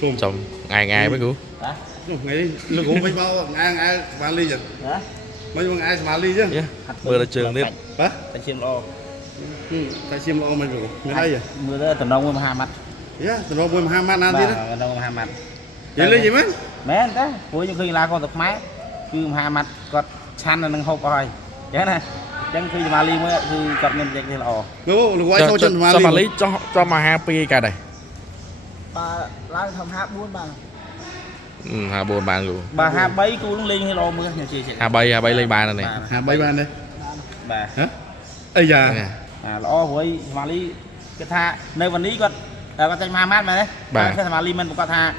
chồng ngày ngày với cô ngày nó cũng phải bao ai mà ly chứ mấy con ai mà ly chứ mưa là trường tiếp hả tại chim lo tại chim lo mày rồi ngày đây à mưa đó tầm đông hai mặt từ đó quên hai mặt ăn đi đó đông hai mặt vậy lấy gì mấy mẹ đó cuối những khi là con tập máy cứ hai mặt còn chăn là nâng hộp rồi chứ này chẳng khi mà ly mới thì cặp nhân dạng thì là đúng rồi quay sau chân cho mà lý cho mà happy cả đây bà lại thầm hát buôn bà hà buồn bàn luôn bà hà bấy cu lên hay lo mưa nhiều chị hà bay lên bàn này hà bay bàn đây bà hả ây da lo với mà ly cái tha nơiวันนี้ก็tranh ma mát mà đấy bà cái mà ly mình cũng có tha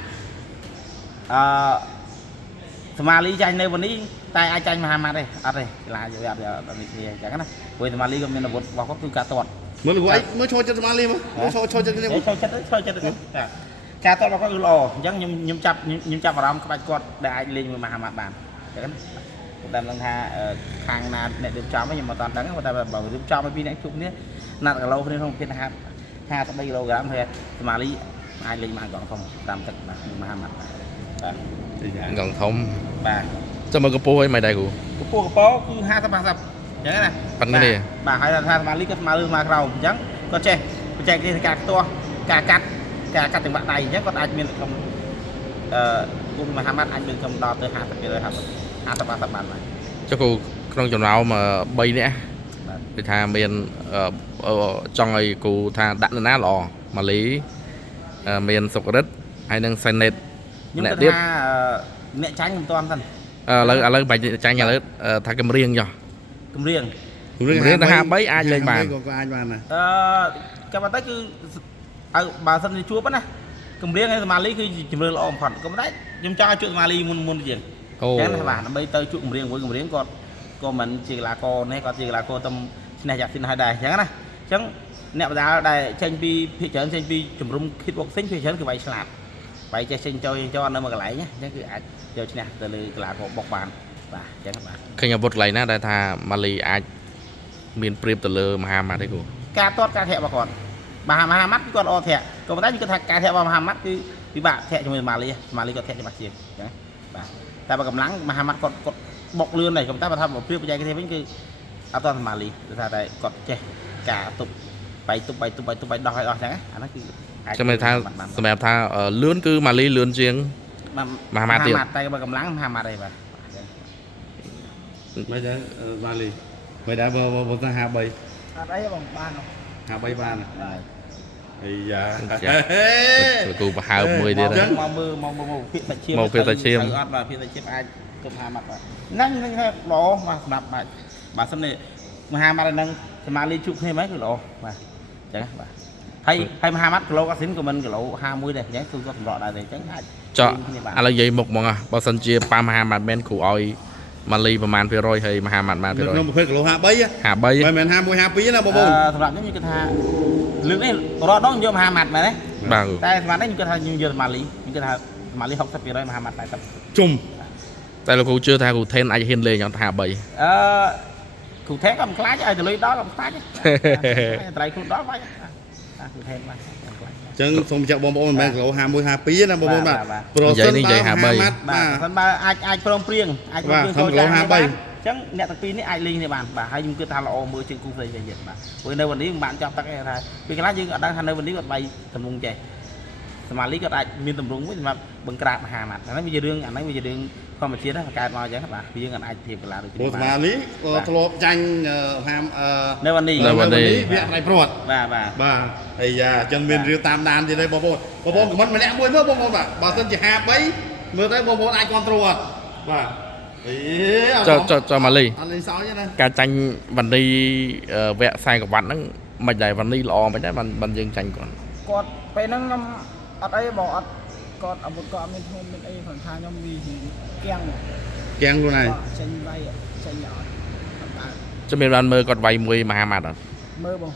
mà ly tranh nơiวันนี้tay ai tranh mà mát đây ở đây là giờ thì chẳng cái này với mà lyก็មានអាវុធរបស់គាត់គឺការតត mới là quay mới cho chân mà ly mà mới cho chân cái đấy cho chânការតតរបស់គាត់គឺល្អអញ្ចឹងខ្ញុំចាប់អារម្មណ៍ក្បាច់គាត់ដែលអាចលេងមួយមហាម៉ាត់បានចឹងខ្ញុំតាមដឹងថាខាងណាអ្នករៀបចំខ្ញុំមិនតាន់ដឹងតែបើរៀបចំឲ្យពីអ្នកជុំនេះណាត់គីឡូគ្នាក្នុងភាព53គីឡូក្រាមហើយសមាលីអាចលេងបានកងធំតាមទឹកមហាម៉ាត់បាទ gần thông បាទ cho mà cái pô ấy mày đây cô កពស់កពោគឺ50 50អញ្ចឹងណា bắn cái này បាទហើយថាសមាលីក៏ស្មើលើស្មើក្រោមអញ្ចឹងគាត់ចេះបច្ចេកទេសការខ្ទាស់ការកាត់ចង្វាក់ដៃអញ្ចឹងគាត់អាចមានក្នុងគុំមហាម៉ាត់អាចមានកំដល់ទៅ50 50 បានហើយ cho cô trong chồng nào mà bay nè thì tha miền trong ấy cô tha đạn lên ná lò mà lý miền sọc đất hay đang xanh nét ខ្ញុំគិតថាអ្នកចាញ់មិនទាន់សិន lấy bài tranh nhà lớn tha cầm riêng cho គម្រៀង riêng là 23 ai lên bàn ក៏អាចបានដែរ ក៏ប៉ុន្តែគឺឲ្យបើសិនជាជួបណាគម្រៀងហើយសមាលីគឺជំរឿនល្អបំផុតក៏ប៉ុន្តែខ្ញុំចង់ឲ្យជួបសមាលីមុនជាងចឹងណាបាទដើម្បីទៅជួបគម្រៀងមួយគម្រៀងគាត់ក៏មិនជាកីឡាករនេះគាត់ជាកីឡាករទំឈ្នះយ៉ាស៊ីនហើយដែរចឹងណាចឹងអ្នកបដាលដែលចេញពីភាគច្រើនចេញពីជំរុំ kickboxing ភាគច្រើនគឺវាយឆ្លាតវាយចេះចេញចូលនៅមួយកន្លែងណាចឹងគឺអាចយកឈ្នះទៅលើកីឡាករបុកបានបាទចឹងបាទ khi nhà vượt lại nè đại tha Mali ai miền Priệp từ lơ mà ham mà đấy cô ការទាត់ការធាក់របស់គាត់មហាម៉ាត់គឺគាត់ល្អធាក់ក៏ប៉ុន្តែខ្ញុំគិតថាការធាក់របស់មហាម៉ាត់គឺពិបាកធាក់ជាមួយសមាលីគាត់ធាក់ច្បាស់ជាងណាបាទតែបើកម្លាំងមហាម៉ាត់គាត់បុកលឿនដែរក៏ប៉ុន្តែបើថាព្រៀបបច្ចេកទេសវិញគឺអត់ទាន់សមាលីគឺថាតែគាត់ចេះការទប់បាយដោះឲ្យអស់ចឹងអាហ្នឹងគឺ cho mày tha xem em tha lươn cứ Mali lươn riêng មហាម៉ាត់ទៀត តែបើកម្លាំងមហាម៉ាត់ទេបាទ mấy đấy ba ly mấy đã vô ta hạ bay អត់អីបងបាន hạ bay ba này thì dạ cô bà hai 10 đi đấy មកភាគតាឈាម មកភាគតាឈាម អត់បាទភាគតាឈាមអាចទៅមហាម៉ាត់បាទហ្នឹងថាល្អបាទសម្រាប់បាទសិននេះមហាម៉ាត់ហ្នឹងសមាលីជួបគ្នាហ្មងគឺល្អបាទចឹងបាទហើយមហាម៉ាត់គីឡូអាស៊ីនក៏មិនគីឡូ51ដែរអញ្ចឹងគឺគាត់សម្រក់ដែរអញ្ចឹងអាច cho à là vậy một món à bao sân chia pa Mahamad men cụ oi Mali và man rồi hay Mahamad man rồi nó một kilo hạ bay á hạ bay mình 22 pí nó bao សម្រាប់ខ្ញុំគឺថាលឿននេះរត់ដល់យកមហាម៉ាត់មែនទេ bằng តែសម្រាប់នេះខ្ញុំគិតថាខ្ញុំយកសមាលីខ្ញុំគិតថាសមាលី60% មហាម៉ាត់តែ chung tại là cụ chưa tha cụ then ai hiên lên cho hạ bay គ្រូថេក៏មិនខ្លាចឲ្យទៅលុយដល់ក៏មិនខ្លាចត្រៃគ្រូដល់បាច់គ្រូថេបាទ chân xong chợ bom bom mình kilo 22 pí nó bao mà pro vậy đi vậy hạ bay បាទសិនបើអាចព្រមព្រៀងអាចព្រមព្រៀងចូលចាំអញ្ចឹងអ្នកទាំងពីរនេះអាចលេងនេះបានបាទហើយខ្ញុំគិតថាល្អមើលជាងគូផ្សេងៗទៀតបាទព្រោះនៅวันนี้មិនបានចាប់ទឹកទេថាពេលខ្លះយើងអត់ដឹងថានៅวันนี้គាត់បាយទំនងចេះសមាលីគាត់អាចមានទម្រង់មួយសម្រាប់បង្ក្រាបមហាម៉ាត់អាហ្នឹងវាជារឿងធម្មជាតិហ្នឹងកើតមកអញ្ចឹងបាទយើងអាចធៀបកីឡាដូចនេះ pro សមាលីក៏ធ្លាប់ចាញ់ហាម នៅวันนี้ វាអត់ប្រវត្តិ បាទ ហើយយ៉ាចឹងមានរឿងតាមដានទៀតទេបងប្អូនខមមិនម្នាក់មួយមើលបងប្អូនបាទបើសិនជា53មើលទៅបងប្អូនអាចគ្រប់គ្រងអត់បាទ cho Mali អត់លេងសើចទេណា ការចាញ់វណ្ណីវគ្គ40កវ៉ាត់ហ្នឹងមិនដែរវណ្ណីល្អមិនដែរបានយើងចាញ់គាត់ គាត់ពេលហ្នឹងខ្ញុំអត់អីបងអត់គាត់អាវុធគាត់អត់មានធំមានអីគាត់ថាខ្ញុំវាគៀង គាំងខ្លួនឯង ចេញវាយចេញអត់អត់ cho mìnhបានមើលគាត់វាយមួយមហាម៉ាត់អត់ មើលបង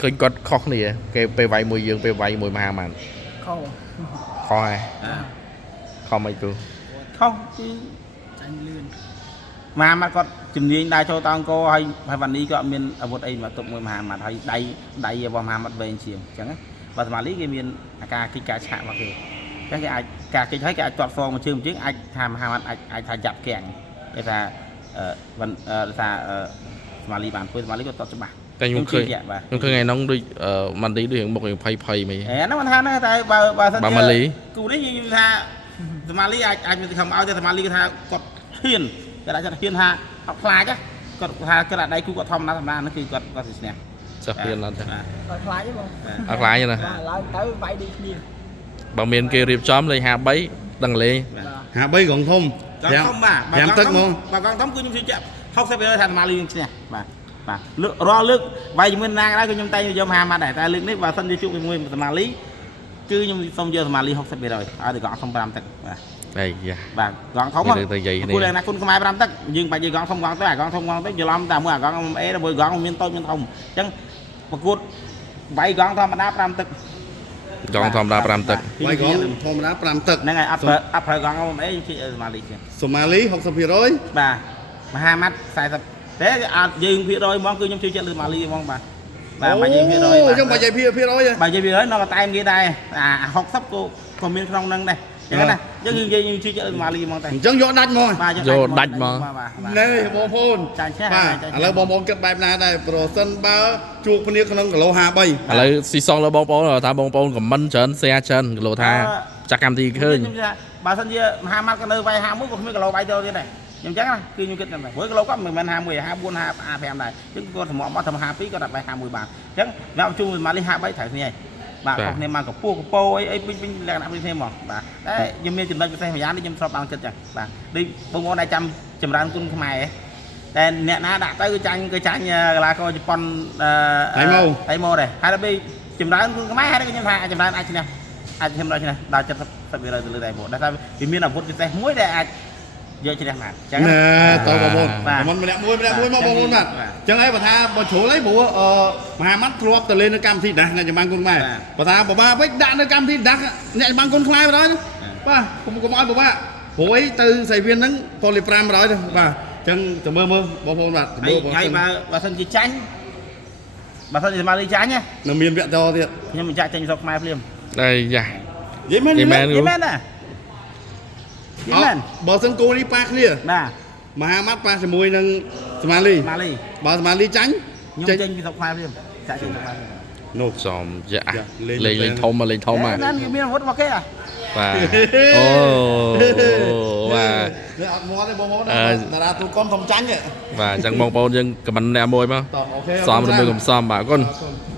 ឃើញគាត់ខុសគ្នាគេពេលវាយមួយយើងពេលវាយមួយមហាម៉ាត់ ខុស ខុសហើយខុសមិនគូ ខុសគឺ ចាញ់លឿន មហាម៉ាត់គាត់ជំនាញដើរចូលតអង្គហើយវណ្ណីក៏អត់មានអាវុធអីមកទប់មួយមហាម៉ាត់ហើយដៃរបស់មហាម៉ាត់វែងជាងអញ្ចឹងបើសមាលីគេមានអាការគិតការឆាក់មកគេ cái ai cả cái thấy cái chọn phong một chương trước ai tham hai mặt ai thay dập kẹn để là vẫn là Somali bản quê Somali có tốt cho bạn តែខ្ញុំឃើញថ្ងៃហ្នឹងដូចមិនឌីដូចមុខភ័យភ័យមិន nó mình thanតែបើសិន ម៉ាលី គូនេះយើងថាសមាលីអាចមានខំឲ្យតែសមាលីថាគាត់ហ៊ានគេដាក់ហ៊ានថាអត់ខ្លាចគាត់ថាគាត់អាចដៃគូគាត់ធម្មតាហ្នឹងគឺគាត់ស្នះ ចាស់ហ៊ានអត់ទេ ដល់ខ្លាចទេបង អត់ខ្លាចទេណា បាទឡើងទៅវាយដូចគ្នា បើមានគេរៀបចំលេខ53ដឹងលេង ហា3កងធំ កងធំបាទ 5ទឹកហ្មង បើកងធំគឺខ្ញុំជឿជាក់60%ថាសមាលីយើងឈ្នះបាទបាទរាល់លើកវាយជាមួយណាក៏ដោយគឺខ្ញុំតែយកហាម៉ាត់ដែរតែលើកនេះបើសិនជាជួបជាមួយសមាលីគឺខ្ញុំសុំយកសមាលី60%ឲ្យតែកងធំ5ទឹកបាទ អីយ៉ា បាទកងធំគូឡើងណាគុណខ្មែរ5ទឹកយើងបាច់យកកងធំកងទៅអាកងធំកងទៅច្រឡំតែមួយកងអេដើម្បីកងមានតូចមានធំអញ្ចឹងប្រកួតវាយកងធម្មតា5ទឹក កងធម្មតា5ទឹក វាយកងធម្មតា5ទឹក ហ្នឹងហើយអត់ប្រើកងអីជាសមាលីជា សូម៉ាលី 60% បាទមហាម៉ាត់40តែអត់យើងភាគរយហ្មងគឺខ្ញុំជឿចិត្តលើសមាលីហ្មងបាទបាទបើយើងភាគរយ អូយើងបើនិយាយភាគរយ បើនិយាយភាគរយនៅតែគេដែរអា60ក៏មានក្នុងហ្នឹងដែរអញ្ចឹងណាយើងជឿចិត្តលើសមាលីហ្មងតែ អញ្ចឹងយកដាច់មក បាទ យកដាច់មក ណែបងប្អូន ចាញ់ឈ្នះ បាទឥឡូវបងប្អូនគិតបែបណាដែរប្រសិនបើជួបគ្នាក្នុងគីឡូ53 ឥឡូវស៊ីសងលើបងប្អូនថាបងប្អូនខមមិនច្រើន share ច្រើនគីឡូថាចាក់កម្មវិធីឃើញ បើសិនជាមហាម៉ាត់ក៏នៅវាយ51ក៏គ្មានគីឡូវាយទៅទៀតដែរខ្ញុំចឹងណាគឺខ្ញុំគិតតែមួយគីឡូក៏មិនមែន51 54 55ដែរអញ្ចឹងគាត់សម្រាប់មកធ្វើ52ក៏ដាក់វាយ51បានអញ្ចឹងដល់ជួបសមាលី53ត្រូវគ្នាហើយបាទខុសគ្នាមកកពស់កពោអីពេញលក្ខណៈដូចគ្នាហ្មងបាទតែខ្ញុំមានចំណុចពិសេសម្យ៉ាងនេះខ្ញុំធ្លាប់បានគិតចឹងបាទដូចបងប្អូនដែលចាំចម្រើនគុណខ្មែរតែអ្នកណាដាក់ទៅគឺចាញ់កីឡាករជប៉ុនតៃម៉ូដែរហើយដល់ពេលចម្រើនគុណខ្មែរហើយខ្ញុំថាចម្រើនអាចឈ្នះអាចខ្ញុំដល់ឈ្នះដល់70%ទៅលើតៃម៉ូដែលថាវាមានអាវុធពិសេសមួយដែលអាចយកឈ្នះបានអញ្ចឹង ណែតើបងប្អូនមិនម្នាក់មួយមកបងប្អូនបាទអញ្ចឹងហើយបើថាបើជ្រុលអីព្រោះមហាម៉ាត់ធ្លាប់ទៅលេងនៅកម្មវិធីដាស់អ្នកចម្បាំងគុណខ្មែរបើថាបបាវិញដាក់នៅកម្មវិធីដាស់អ្នកចម្បាំងគុណខ្មែរបណ្ដោយបាទកុំឲ្យបបាព្រោះអីទៅសៃវៀនហ្នឹងពលី5បណ្ដោយទៅបាទអញ្ចឹងទៅមើលបងប្អូនបាទ ហើយបើសិនជាចាញ់បើសិនជាសមាលីចាញ់ នៅមានវគ្គតទៀត ខ្ញុំបញ្ជាក់ចេញស្រុកខ្មែរភ្លាម អីយ៉ា និយាយមែន និយាយមែនណានិយាយមែន បើសិនគោនេះប៉ាគ្នា បាទ មហាម៉ាត់ប៉ាជាមួយនឹងសមាលី សមាលី បើសមាលីចាញ់ ខ្ញុំចេញពីស្រុកខ្មែរភ្លាមចាក់ចេញស្រុកខ្មែរ នោះ សំយ៉ាលេងធំមកលេងធំមក ហ្នឹងមានអាវុធមកគេ បាទអូបាទ នេះអត់មាត់ទេបងប្អូនតារាទូកុនធំចាញ់ បាទអញ្ចឹងបងប្អូនយើងខមមិនអ្នកមួយមក អូខេ សំរំលឹកកំសំបាទអរគុណ អ